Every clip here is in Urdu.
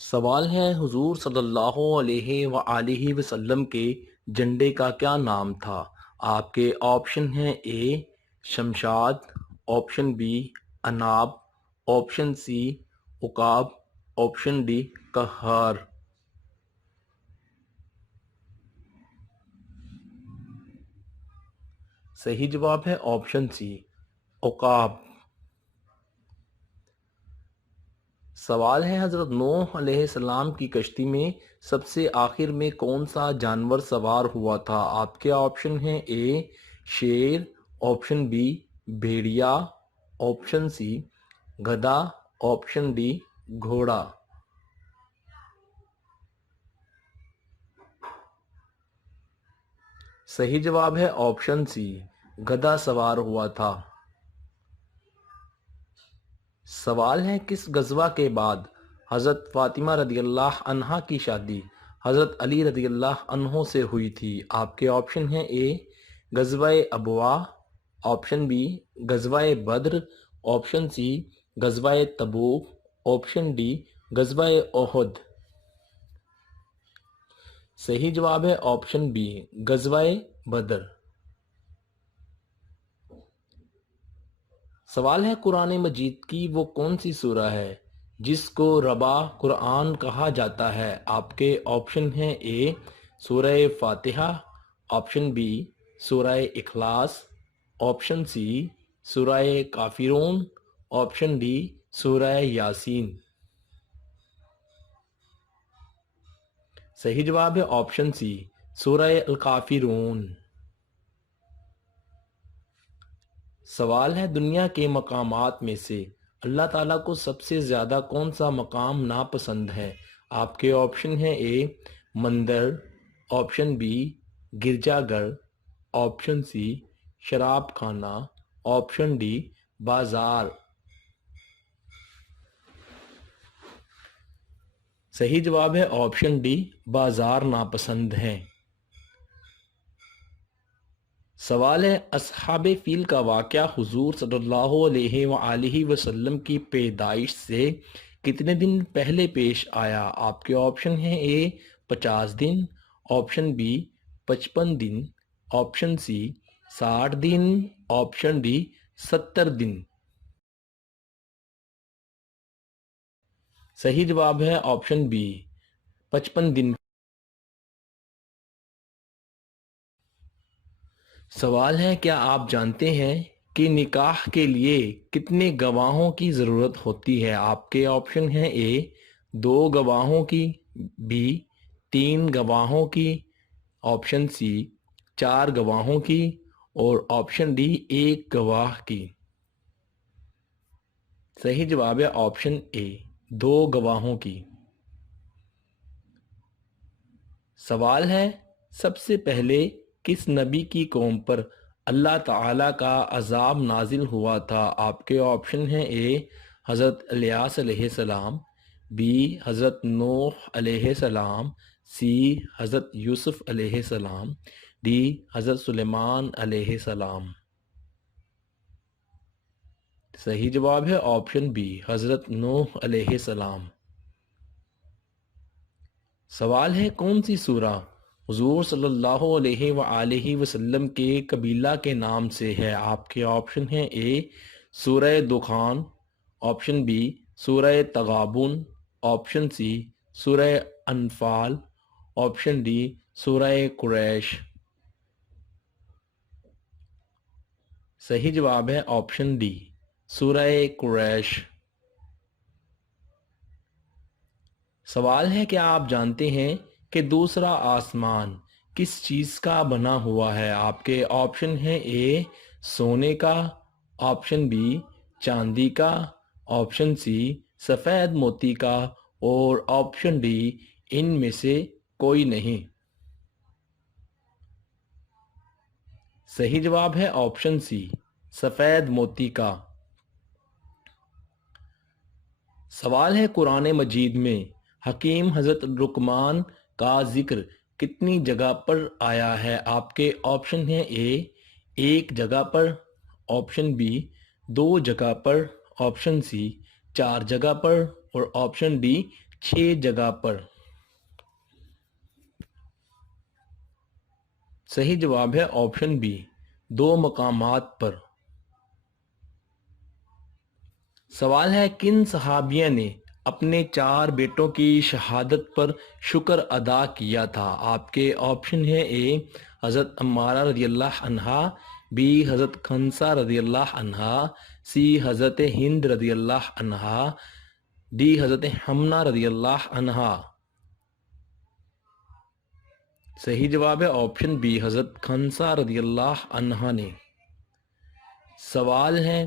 سوال ہے حضور صلی اللہ علیہ وآلہ وسلم کے جھنڈے کا کیا نام تھا؟ آپ کے آپشن ہیں: اے شمشاد، آپشن بی اناب، آپشن سی عقاب، آپشن ڈی قہار۔ صحیح جواب ہے آپشن سی عقاب۔ سوال ہے حضرت نوح علیہ السلام کی کشتی میں سب سے آخر میں کون سا جانور سوار ہوا تھا؟ آپ کے آپشن ہیں: اے شیر، آپشن بی بھیڑیا، آپشن سی گدھا، آپشن ڈی گھوڑا۔ صحیح جواب ہے آپشن سی گدھا سوار ہوا تھا۔ سوال ہے کس غزوہ کے بعد حضرت فاطمہ رضی اللہ عنہا کی شادی حضرت علی رضی اللہ عنہ سے ہوئی تھی؟ آپ کے آپشن ہیں: اے غزوہ ابوا، آپشن بی غزوہ بدر، آپشن سی غزوہ تبوک، آپشن ڈی غزوہ احد۔ صحیح جواب ہے آپشن بی غزوہ بدر۔ سوال ہے قرآن مجید کی وہ کون سی سورہ ہے جس کو ربع قرآن کہا جاتا ہے؟ آپ کے آپشن ہیں: اے سورہ فاتحہ، آپشن بی سورہ اخلاص، آپشن سی سورہ کافرون، آپشن ڈی سورہ یاسین۔ صحیح جواب ہے آپشن سی سورہ الکافرون۔ سوال ہے دنیا کے مقامات میں سے اللہ تعالیٰ کو سب سے زیادہ کون سا مقام ناپسند ہے؟ آپ کے آپشن ہیں: اے مندر، آپشن بی گرجا گھر، آپشن سی شراب خانہ، آپشن ڈی بازار۔ صحیح جواب ہے آپشن ڈی بازار ناپسند ہے۔ سوال ہے اصحاب فیل کا واقعہ حضور صلی اللہ علیہ وآلہ وسلم کی پیدائش سے کتنے دن پہلے پیش آیا؟ آپ کے آپشن ہیں: اے 50 دن، آپشن بی 55 دن، آپشن سی 60 دن، آپشن ڈی 70 دن۔ صحیح جواب ہے آپشن بی 55 دن۔ سوال ہے کیا آپ جانتے ہیں کہ نکاح کے لیے کتنے گواہوں کی ضرورت ہوتی ہے؟ آپ کے آپشن ہیں: اے 2 گواہوں کی، بی 3 گواہوں کی، آپشن سی 4 گواہوں کی، اور آپشن ڈی 1 گواہ کی۔ صحیح جواب ہے آپشن اے 2 گواہوں کی۔ سوال ہے سب سے پہلے کس نبی کی قوم پر اللہ تعالیٰ کا عذاب نازل ہوا تھا؟ آپ کے آپشن ہیں: اے حضرت الیاس علیہ السلام، بی حضرت نوح علیہ السلام، سی حضرت یوسف علیہ السلام، ڈی حضرت سلیمان علیہ السلام۔ صحیح جواب ہے آپشن بی حضرت نوح علیہ السلام۔ سوال ہے کون سی سورہ حضور صلی اللہ علیہ وآلہ وسلم کے قبیلہ کے نام سے ہے؟ آپ کے آپشن ہیں: اے سورہ دخان، آپشن بی سورہ تغابن، آپشن سی سورہ انفال، آپشن ڈی سورہ قریش۔ صحیح جواب ہے آپشن ڈی سورہ قریش۔ سوال ہے کیا آپ جانتے ہیں کہ دوسرا آسمان کس چیز کا بنا ہوا ہے؟ آپ کے آپشن ہیں: اے سونے کا، آپشن بی چاندی کا، آپشن سی سفید موتی کا، اور آپشن ڈی ان میں سے کوئی نہیں۔ صحیح جواب ہے آپشن سی سفید موتی کا۔ سوال ہے قرآن مجید میں حکیم حضرت لقمان کا ذکر کتنی جگہ پر آیا ہے؟ آپ کے آپشن ہیں: اے 1 جگہ پر، آپشن بی 2 جگہ پر، آپشن سی 4 جگہ پر، اور آپشن ڈی 6 جگہ پر؟ صحیح جواب ہے آپشن بی 2 مقامات پر۔ سوال ہے کن صحابیہ نے اپنے 4 بیٹوں کی شہادت پر شکر ادا کیا تھا؟ آپ کے آپشن ہیں اے حضرت عمارہ رضی اللہ عنہا، بی حضرت خنسہ رضی اللہ عنہا، سی حضرت ہند رضی اللہ عنہا، ڈی حضرت حمنہ رضی اللہ عنہا۔ صحیح جواب ہے آپشن بی حضرت خنسہ رضی اللہ عنہا نے۔ سوال ہے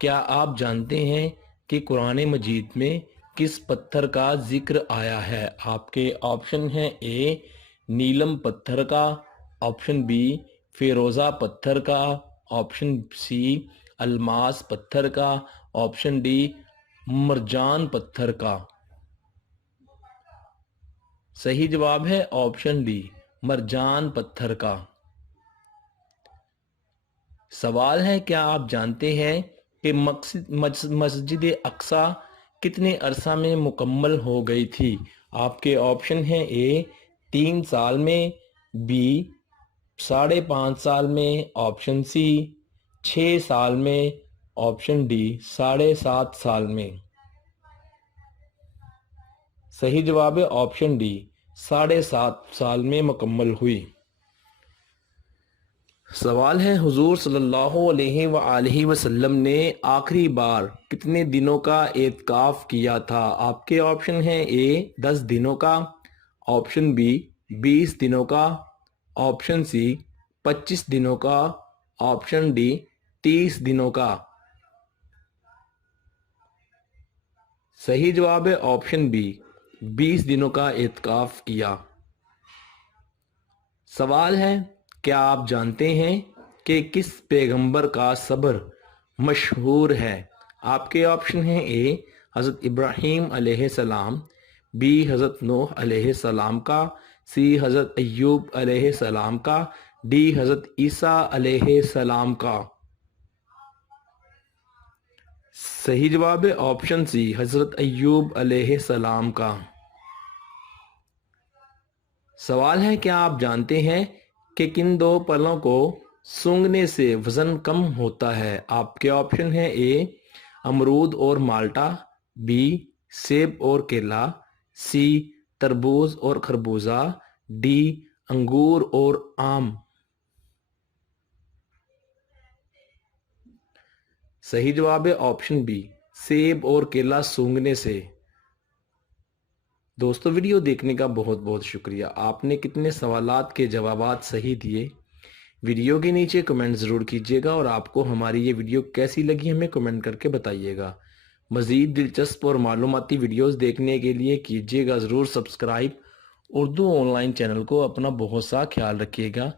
کیا آپ جانتے ہیں کہ قرآن مجید میں کس پتھر کا ذکر آیا ہے؟ آپ کے آپشن ہیں اے نیلم پتھر کا، آپشن بی فیروزہ پتھر کا، آپشن سی الماس پتھر کا، آپشن ڈی مرجان پتھر کا۔ صحیح جواب ہے آپشن ڈی مرجان پتھر کا۔ سوال ہے کیا آپ جانتے ہیں کہ مسجد اقصی کتنے عرصہ میں مکمل ہو گئی تھی؟ آپ کے آپشن ہیں اے 3 سال میں، بی 5.5 سال میں، آپشن سی 6 سال میں، آپشن ڈی 7.5 سال میں۔ صحیح جواب ہے آپشن ڈی 7.5 سال میں مکمل ہوئی۔ سوال ہے حضور صلی اللہ علیہ وآلہ وسلم نے آخری بار کتنے دنوں کا اعتکاف کیا تھا؟ آپ کے آپشن ہیں اے 10 دنوں کا، آپشن بی 20 دنوں کا، آپشن سی 25 دنوں کا، آپشن ڈی 30 دنوں کا۔ صحیح جواب ہے آپشن بی 20 دنوں کا اعتکاف کیا۔ سوال ہے کیا آپ جانتے ہیں کہ کس پیغمبر کا صبر مشہور ہے؟ آپ کے آپشن ہیں اے حضرت ابراہیم علیہ السلام، بی حضرت نوح علیہ السلام کا، سی حضرت ایوب علیہ السلام کا، ڈی حضرت عیسیٰ علیہ السلام کا۔ صحیح جواب ہے آپشن سی حضرت ایوب علیہ السلام کا۔ سوال ہے کیا آپ جانتے ہیں کہ کن 2 پھلوں کو سونگھنے سے وزن کم ہوتا ہے؟ آپ کے آپشن ہیں اے امرود اور مالٹا، بی سیب اور کیلا، سی تربوز اور خربوزہ، ڈی انگور اور آم۔ صحیح جواب ہے آپشن بی سیب اور کیلا سونگھنے سے۔ دوستو ویڈیو دیکھنے کا بہت بہت شکریہ۔ آپ نے کتنے سوالات کے جوابات صحیح دیے؟ ویڈیو کے نیچے کمنٹ ضرور کیجیے گا اور آپ کو ہماری یہ ویڈیو کیسی لگی ہمیں کمنٹ کر کے بتائیے گا۔ مزید دلچسپ اور معلوماتی ویڈیوز دیکھنے کے لیے کیجیے گا ضرور subscribe. Urdu on line channel کو اپنا بہت سا خیال رکھیے گا۔